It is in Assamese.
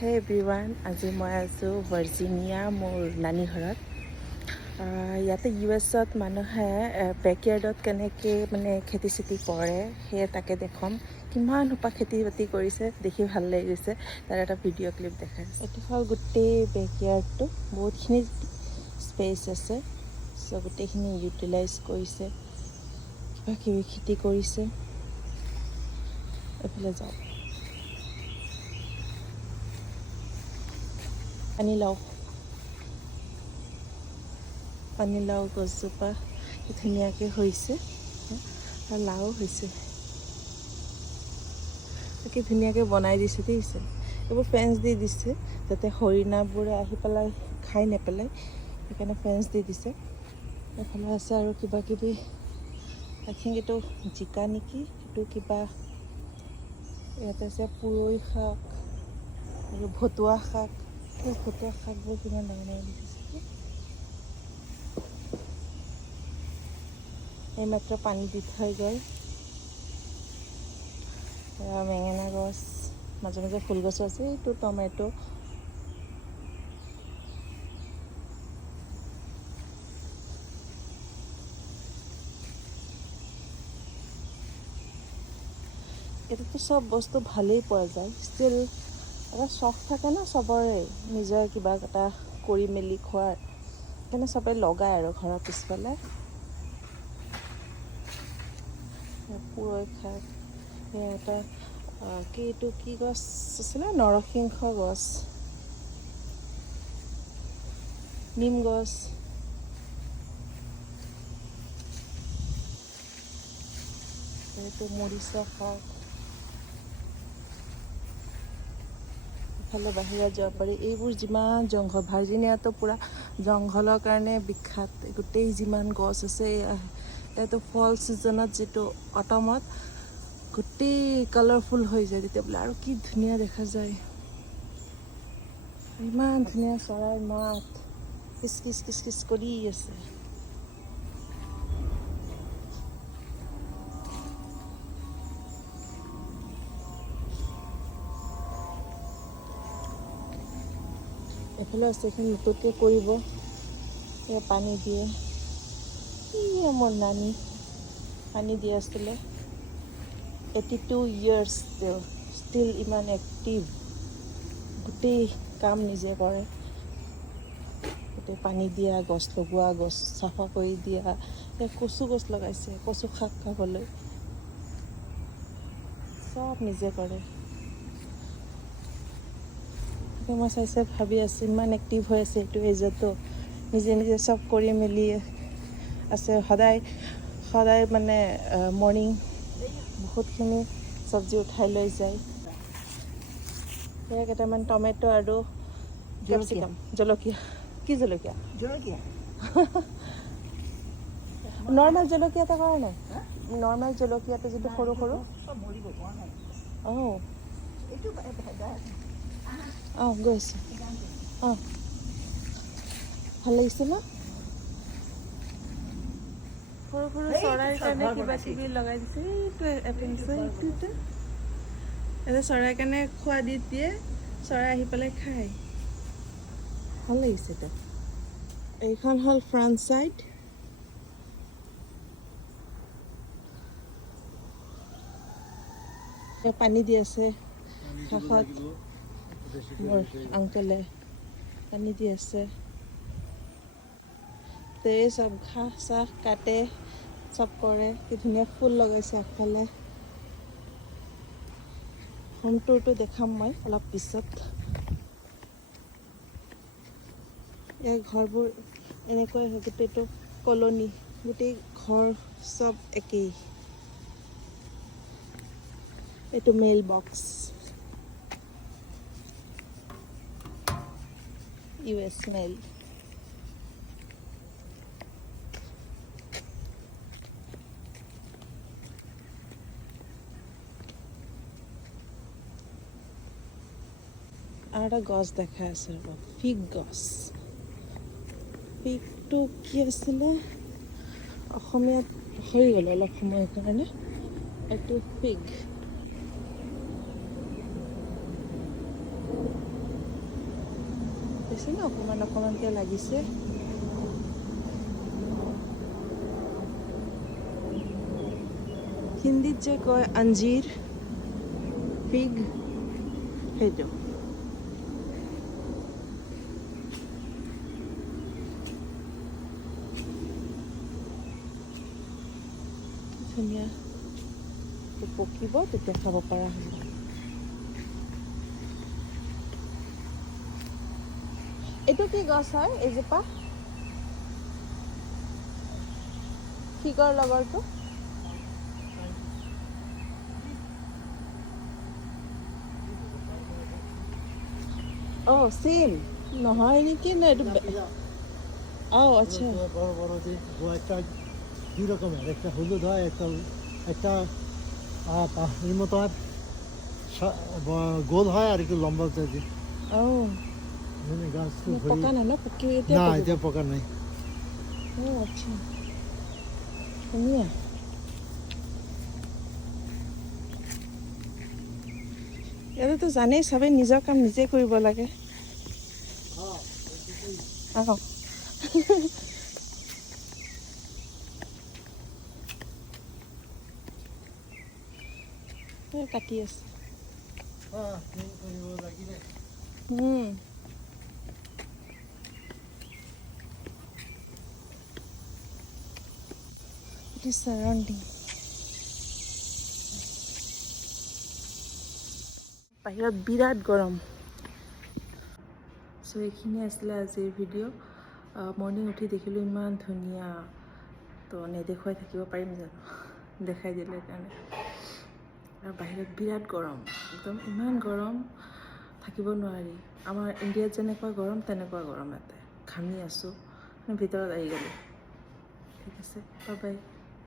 Hey everyone, আজি মই আছোঁ ভাৰ্জিনিয়া মোৰ নানী ঘৰত। ইয়াতে US-ত মানুহে বেকয়াৰ্ডত কেনেকৈ খেতি চেতি কৰে সেয়ে তাকে দেখুৱাম। কিমান সোপা খেতি বাতি কৰিছে দেখি ভাল লাগিছে। তাৰ এটা ভিডিঅ' ক্লিপ দেখাইছে। এইটো হ'ল গোটেই বেকয়াৰ্ডটো, বহুতখিনি স্পেচ আছে। চ' গোটেইখিনি ইউটিলাইজ কৰিছে, কিবা কিবি খেতি কৰিছে। এইফালে যাওক, পানীলাও গছজোপা ধুনীয়াকৈ হৈছে আৰু লাও হৈছে। তাকে ধুনীয়াকৈ বনাই দিছে দেখিছে। এইবোৰ ফেঞ্চ দি দিছে যাতে হৰিণাবোৰে আহি পেলাই খাই নেপেলাই, সেইকাৰণে ফেঞ্চ দি দিছে। এইফালে আছে আৰু কিবা কিবি, আই থিংক এইটো জিকা নেকি, এইটো কিবা। ইয়াতে আছে পুৰৈ শাক আৰু ভতুৱা শাক। এই ভতুৱা শাকবোৰ কিমান ডাঙৰ ডাঙৰ দেখিছে। এইমাত্ৰ পানী দি থৈ গ'ল। বেঙেনা গছ, মাজে মাজে ফুল গছো আছে। এইটো টমেটো। এইটোতো চব বস্তু ভালেই পোৱা যায়। ষ্টিল এটা চখ থাকে ন চবৰে, নিজৰ কিবা এটা কৰি মেলি খোৱাৰ। সেইকাৰণে চবে লগায় আৰু ঘৰৰ পিছফালে। পুৰৈ শাক, এটা এইটো কি গছ আছিলে, নৰসিংহ গছ, নিম গছ। এইটো মৰিচা শাক। ইফালে বাহিৰত যাব পাৰি। এইবোৰ যিমান জংঘল, ভাৰ্জিনিয়াটো পূৰা জংঘলৰ কাৰণে বিখ্যাত। গোটেই যিমান গছ আছে, এইটো ফল ছিজনত যিটো অটমত গোটেই কালাৰফুল হৈ যায়, তেতিয়া বোলে আৰু কি ধুনীয়া দেখা যায়। ইমান ধুনীয়া চৰাইৰ মাত, কিচ কিচ কিচ কিচ কৰি আছে। এইফালে আছে, এইখন নতুনকৈ কৰিব, এয়া পানী দিয়ে। মোৰ নানী পানী দি আছিলে। 82 years ষ্টিল ইমান এক্টিভ, গোটেই কাম নিজে কৰে। গোটেই পানী দিয়া, গছ লগোৱা, গছ চাফা কৰি দিয়া। কচু গছ লগাইছে, কচু শাক খাবলৈ, চব নিজে কৰে। মই চাই ভাবি আছোঁ, ইমান এক্টিভ হৈ আছে এইটো এজতো, নিজে নিজে চব কৰি মেলি আছে। সদায় মৰ্ণিং বহুতখিনি চব্জি উঠাই লৈ যায়। সেয়া কেইটামান টমেটো আৰু কেপচিকাম, জলকীয়া। কি জলকীয়া? নৰ্মেল জলকীয়া এটা কৰা নাই? নৰ্মেল জলকীয়াটো যিটো সৰু সৰু। গৈ আছোঁ। ভাল লাগিছে ন? সৰু সৰু চৰাইৰ কাৰণে কিবা কিবি লগাই দিছে। এইটোতে চৰাইৰ কাৰণে খোৱা দি দিয়ে, চৰাই আহি পেলাই খায়। ভাল লাগিছে তো। এইখন হ'ল ফ্ৰণ্ট চাইড। পানী দি আছে কাষত, মোৰ আংকলে পানী দি আছে। চব ঘাঁহ চাহ কাটে, চব কৰে। কি ধুনীয়া ফুল লগাইছে আগফালে। হোম টুৰটো দেখাম মই অলপ পিছত। এই ঘৰবোৰ এনেকৈ গোটেইটো কলনি, গোটেই ঘৰ চব একেই। এইটো মেইল বক্স, US মেইল। আৰু এটা গছ দেখাই আছে, ফিগ গছ। ফিগটো কি আছিলে অসমীয়াত পাহৰি গ'লো অলপ সময়ৰ কাৰণে। এইটো ফিগ। লাগিছে ন, অকণমানকৈ লাগিছে। হিন্দীত যে কয় অঞ্জীৰ, ফিগ, সেইটো। ধুনীয়া, পকিব তেতিয়া খাব পৰা হ'ব। এইটো কি গছ হয় এইজোপা? ফিগৰ লগৰটো? অঁ চেম নহয় নেকি? না এইটো আচ্ছা। বড় বড় যে একটা দুই রকমের, একটা হলুদ হয়, একটা এর মতো আর গোল হয় আর একটু লম্বা যে গাছ খুব পকা নাই ন? না, এতিয়া পকা নাই। আচ্ছা, ধুনীয়া। ইয়াতেতো জানেই চবেই নিজৰ কাম নিজে কৰিব লাগে। কাটি আছে। চাৰাউণ্ডিং বাহিৰত বিৰাট গৰম। চ' এইখিনি আছিলে আজিৰ ভিডিঅ'। মৰ্ণিং উঠি দেখিলোঁ ইমান ধুনীয়া, তো নেদেখুৱাই থাকিব পাৰিম জানো, দেখাই দিলে কাৰণে। আৰু বাহিৰত বিৰাট গৰম, একদম ইমান গৰম থাকিব নোৱাৰি। আমাৰ ইণ্ডিয়াত যেনেকুৱা গৰম তেনেকুৱা গৰম ইয়াতে, ঘামি আছোঁ, ভিতৰত আহি গ'লোঁ। ঠিক আছে, বাই বাই।